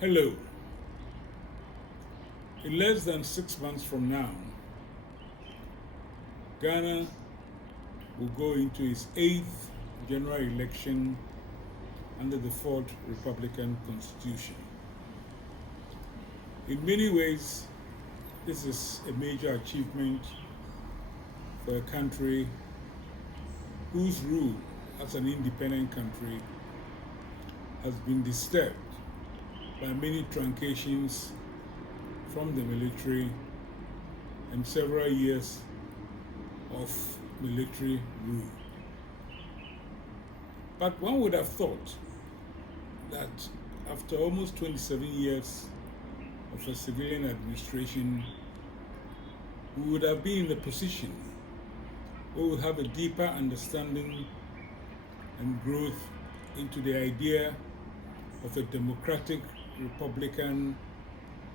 Hello. In less than 6 months from now, Ghana will go into its eighth general election under the Fourth Republican Constitution. In many ways, this is a major achievement for a country whose rule as an independent country has been disturbed by many truncations from the military and several years of military rule. But one would have thought that after almost 27 years of a civilian administration, we would have been in a position where we would have a deeper understanding and growth into the idea of a democratic republican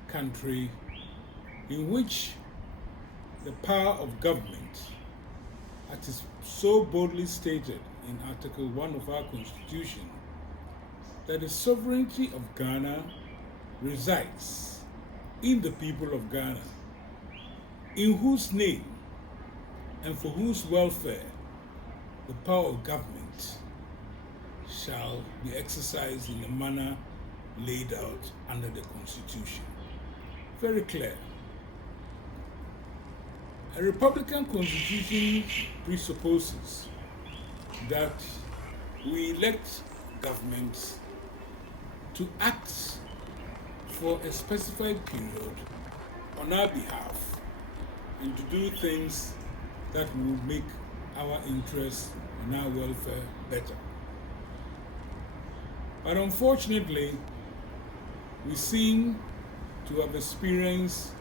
country in which the power of government, as is so boldly stated in Article 1 of our Constitution, that the sovereignty of Ghana resides in the people of Ghana, in whose name and for whose welfare the power of government shall be exercised in the manner laid out under the Constitution. Very clear. A Republican Constitution presupposes that we elect governments to act for a specified period on our behalf and to do things that will make our interests and our welfare better. But unfortunately, we seem to have experienced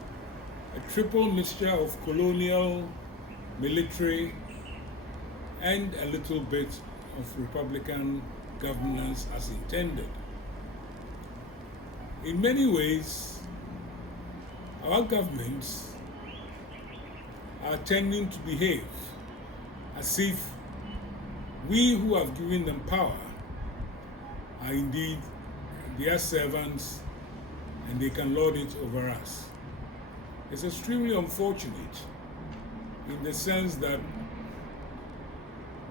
a triple mixture of colonial, military, and a little bit of Republican governance as intended. In many ways, our governments are tending to behave as if we who have given them power are indeed their servants and they can lord it over us. It's extremely unfortunate in the sense that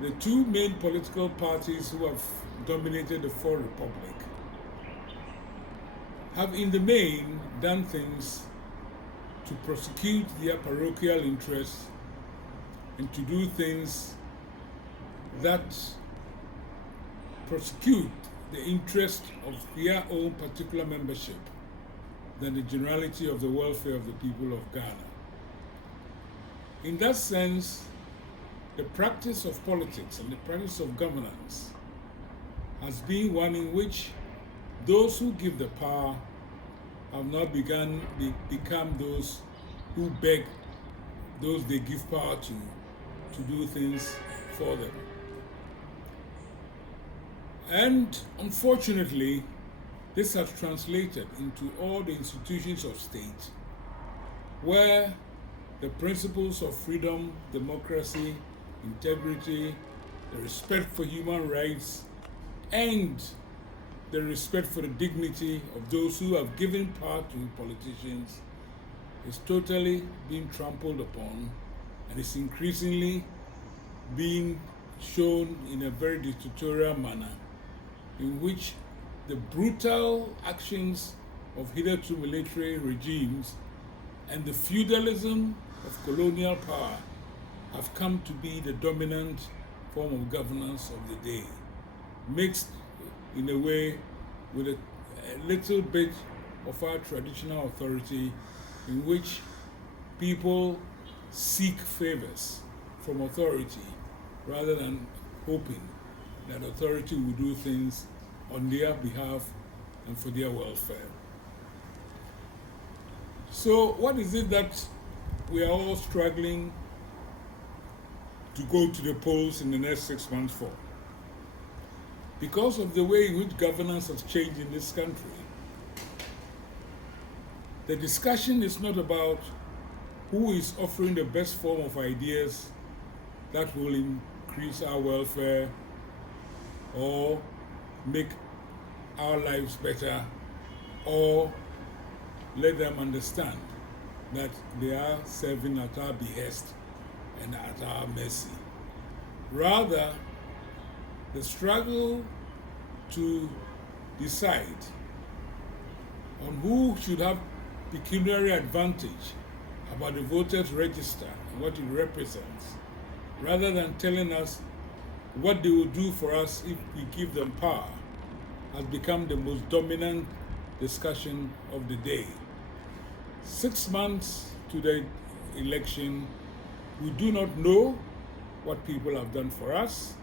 the two main political parties who have dominated the Fourth Republic have in the main done things to prosecute their parochial interests and to do things that prosecute the interest of their own particular membership than the generality of the welfare of the people of Ghana. In that sense, the practice of politics and the practice of governance has been one in which those who give the power have now become those who beg those they give power to do things for them. And unfortunately, this has translated into all the institutions of state where the principles of freedom, democracy, integrity, the respect for human rights, and the respect for the dignity of those who have given power to politicians is totally being trampled upon and is increasingly being shown in a very dictatorial manner in which the brutal actions of hitherto military regimes and the feudalism of colonial power have come to be the dominant form of governance of the day, mixed in a way with a little bit of our traditional authority in which people seek favors from authority rather than hoping that authority will do things on their behalf and for their welfare. So what is it that we are all struggling to go to the polls in the next 6 months for? Because of the way in which governance has changed in this country, the discussion is not about who is offering the best form of ideas that will increase our welfare or make our lives better or let them understand that they are serving at our behest and at our mercy. Rather, the struggle to decide on who should have pecuniary advantage about the voters' register and what it represents, rather than telling us what they will do for us if we give them power, has become the most dominant discussion of the day. 6 months to the election, we do not know what people have done for us.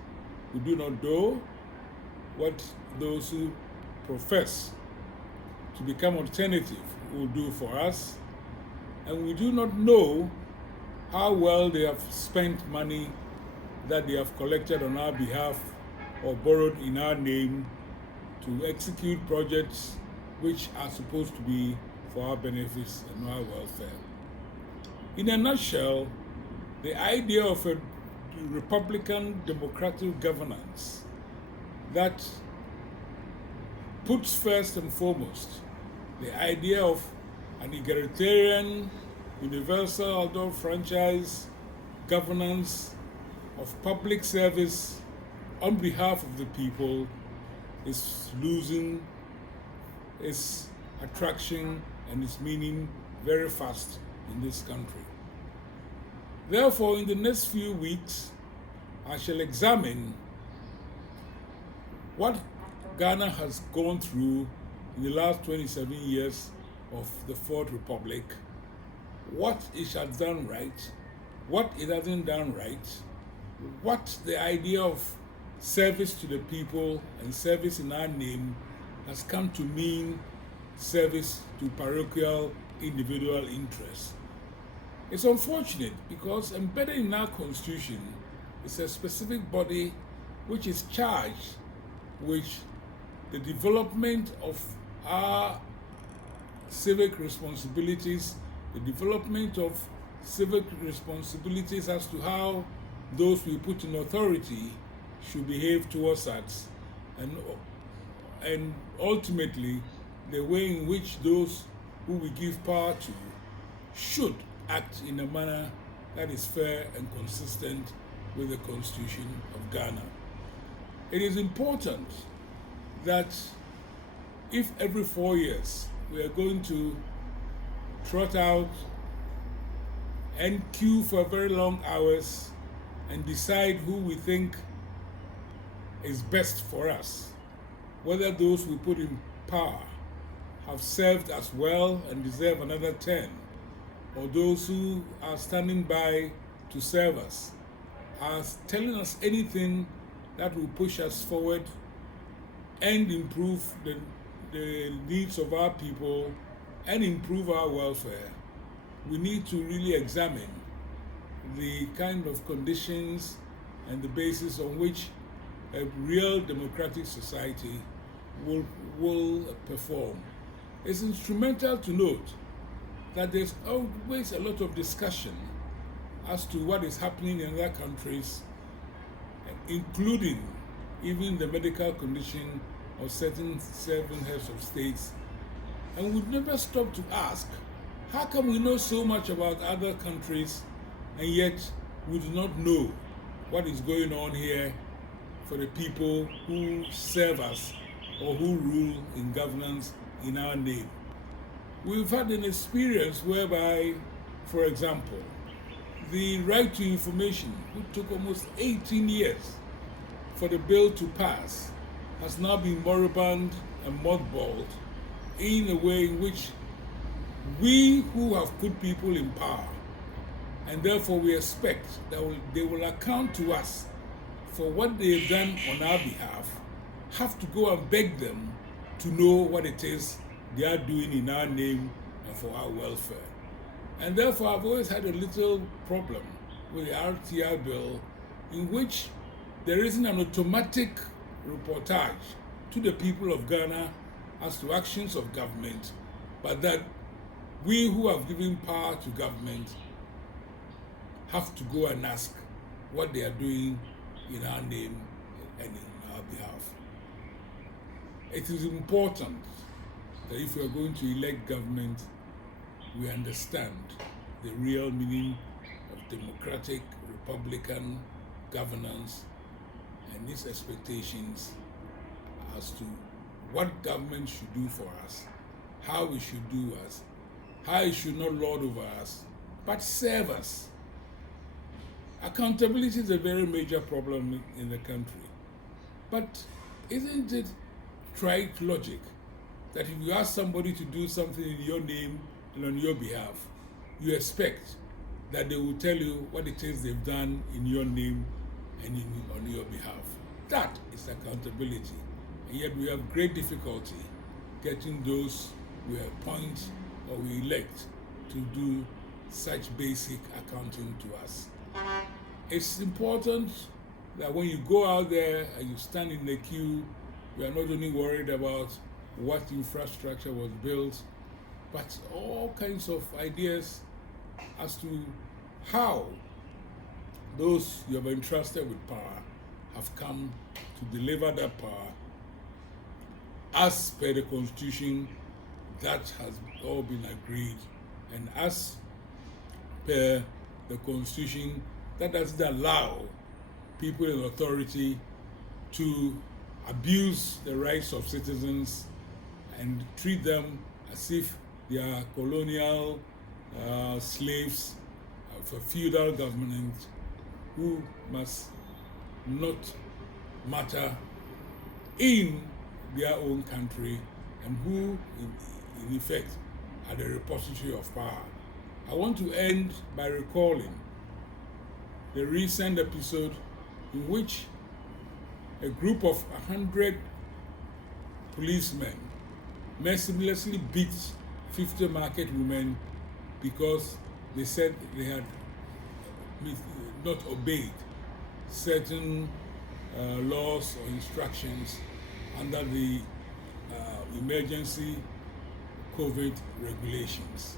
We do not know what those who profess to become alternative will do for us. And we do not know how well they have spent money that they have collected on our behalf or borrowed in our name to execute projects which are supposed to be for our benefits and our welfare. In a nutshell, the idea of a Republican democratic governance that puts first and foremost the idea of an egalitarian, universal adult franchise governance of public service on behalf of the people is losing its attraction and its meaning very fast in this country. Therefore, in the next few weeks, I shall examine what Ghana has gone through in the last 27 years of the Fourth Republic, what it has done right, what it hasn't done right, what the idea of service to the people and service in our name has come to mean service to parochial individual interests. It's unfortunate because embedded in our constitution is a specific body which is charged with the development of our civic responsibilities, the development of civic responsibilities as to how those we put in authority should behave towards us, and ultimately the way in which those who we give power to should act in a manner that is fair and consistent with the Constitution of Ghana. It is important that if every 4 years we are going to trot out and queue for very long hours and decide who we think is best for us, whether those we put in power have served us well and deserve another term, or those who are standing by to serve us are telling us anything that will push us forward and improve the needs of our people and improve our welfare, we need to really examine the kind of conditions and the basis on which a real democratic society will perform. It's instrumental to note that there's always a lot of discussion as to what is happening in other countries, including even the medical condition of certain heads of states. And we never stop to ask, how come we know so much about other countries and yet we do not know what is going on here for the people who serve us or who rule in governance in our name? We've had an experience whereby, for example, the right to information, which took almost 18 years for the bill to pass, has now been moribund and mothballed in a way in which we who have put people in power, and therefore we expect that they will account to us for what they have done on our behalf, have to go and beg them to know what it is they are doing in our name and for our welfare. And therefore I've always had a little problem with the RTI bill, in which there isn't an automatic reportage to the people of Ghana as to actions of government, but that we who have given power to government have to go and ask what they are doing in our name and in our behalf. It is important that if we are going to elect government, we understand the real meaning of democratic, republican governance and its expectations as to what government should do for us, how it should do us, how it should not lord over us, but serve us. Accountability is a very major problem in the country. But isn't it trite logic that if you ask somebody to do something in your name and on your behalf, you expect that they will tell you what it is they've done in your name and on your behalf? That is accountability. And yet we have great difficulty getting those we appoint or we elect to do such basic accounting to us. It's important that when you go out there and you stand in the queue, you are not only worried about what infrastructure was built, but all kinds of ideas as to how those you have entrusted with power have come to deliver that power as per the Constitution that has all been agreed, and as per the Constitution that doesn't allow people in authority to abuse the rights of citizens and treat them as if they are colonial slaves of a feudal government who must not matter in their own country and who in effect are the repository of power. I want to end by recalling the recent episode in which a group of 100 policemen mercilessly beat 50 market women because they said they had not obeyed certain laws or instructions under the emergency COVID regulations.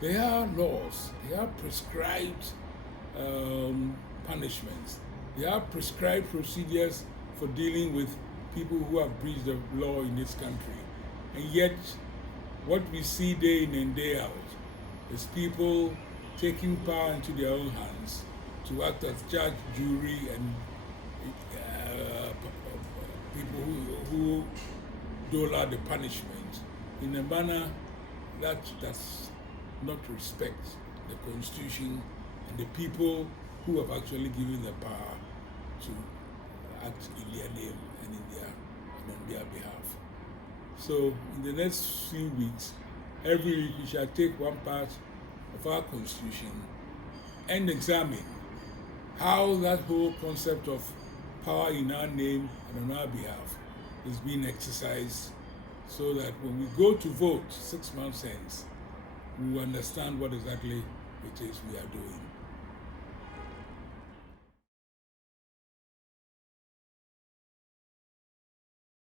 There are laws, there are prescribed punishments, there are prescribed procedures for dealing with people who have breached the law in this country. And yet, what we see day in and day out is people taking power into their own hands to act as judge, jury, and people who dole out the punishment in a manner that does not respect the Constitution and the people who have actually given the power to act in their name and on their behalf. So in the next few weeks, every week we shall take one part of our Constitution and examine how that whole concept of power in our name and on our behalf is being exercised, so that when we go to vote 6 months hence, we will understand what exactly it is we are doing.